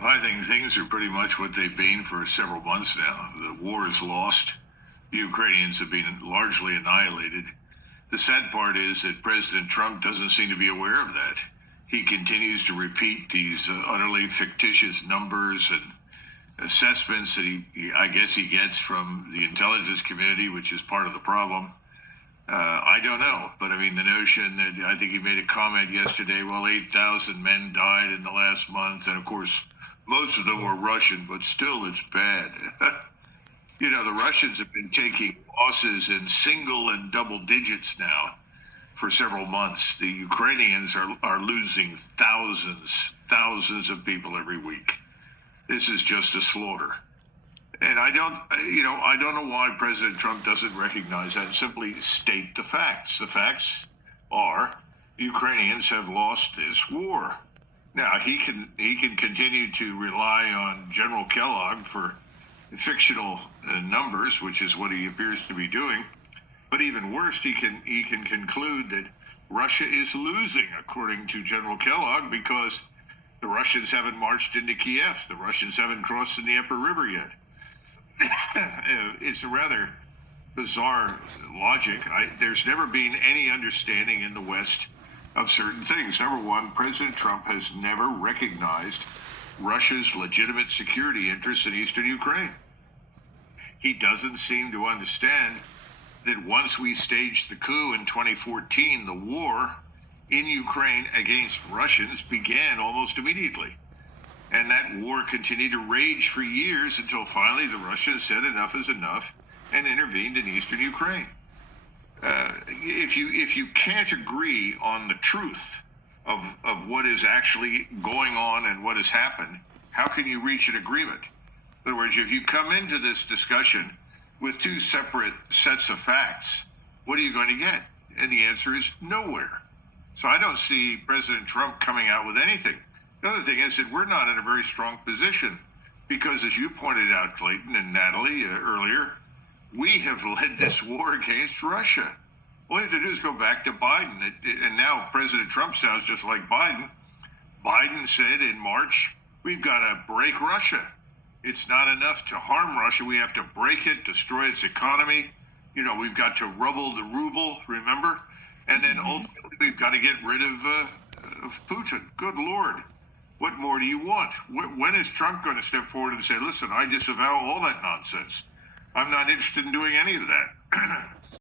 I think things are pretty much what they've been for several months now. The war is lost. The Ukrainians have been largely annihilated. The sad part is that President Trump doesn't seem to be aware of that. He continues to repeat these utterly fictitious numbers and assessments that I guess he gets from the intelligence community, which is part of the problem. I don't know, but I mean, the notion that I think he made a comment yesterday, well, 8,000 men died in the last month, and of course, most of them were Russian, but still it's bad. The Russians have been taking losses in single and double digits now for several months. The Ukrainians are losing thousands of people every week. This is just a slaughter. And I don't know why President Trump doesn't recognize that and simply state the facts. The facts are Ukrainians have lost this war. Now he can continue to rely on General Kellogg for fictional numbers, which is what he appears to be doing. But even worse, he can conclude that Russia is losing, according to General Kellogg, because the Russians haven't marched into Kiev. The Russians haven't crossed the Dnieper River yet. It's a rather bizarre logic. There's never been any understanding in the West of certain things. Number one, President Trump has never recognized Russia's legitimate security interests in eastern Ukraine. He doesn't seem to understand that once we staged the coup in 2014, the war in Ukraine against Russians began almost immediately. And that war continued to rage for years until finally the Russians said enough is enough and intervened in eastern Ukraine. If you can't agree on the truth of what is actually going on and what has happened, how can you reach an agreement? In other words, if you come into this discussion with two separate sets of facts, what are you going to get? And the answer is nowhere. So I don't see President Trump coming out with anything. The other thing is that we're not in a very strong position because, as you pointed out, Clayton and Natalie, earlier, we have led this war against Russia. All you have to do is go back to Biden. And now President Trump sounds just like Biden. Biden said in March, we've got to break Russia. It's not enough to harm Russia. We have to break it, destroy its economy. We've got to rubble the ruble, remember? And then ultimately we've got to get rid of Putin. Good Lord. What more do you want? When is Trump going to step forward and say, listen, I disavow all that nonsense? I'm not interested in doing any of that.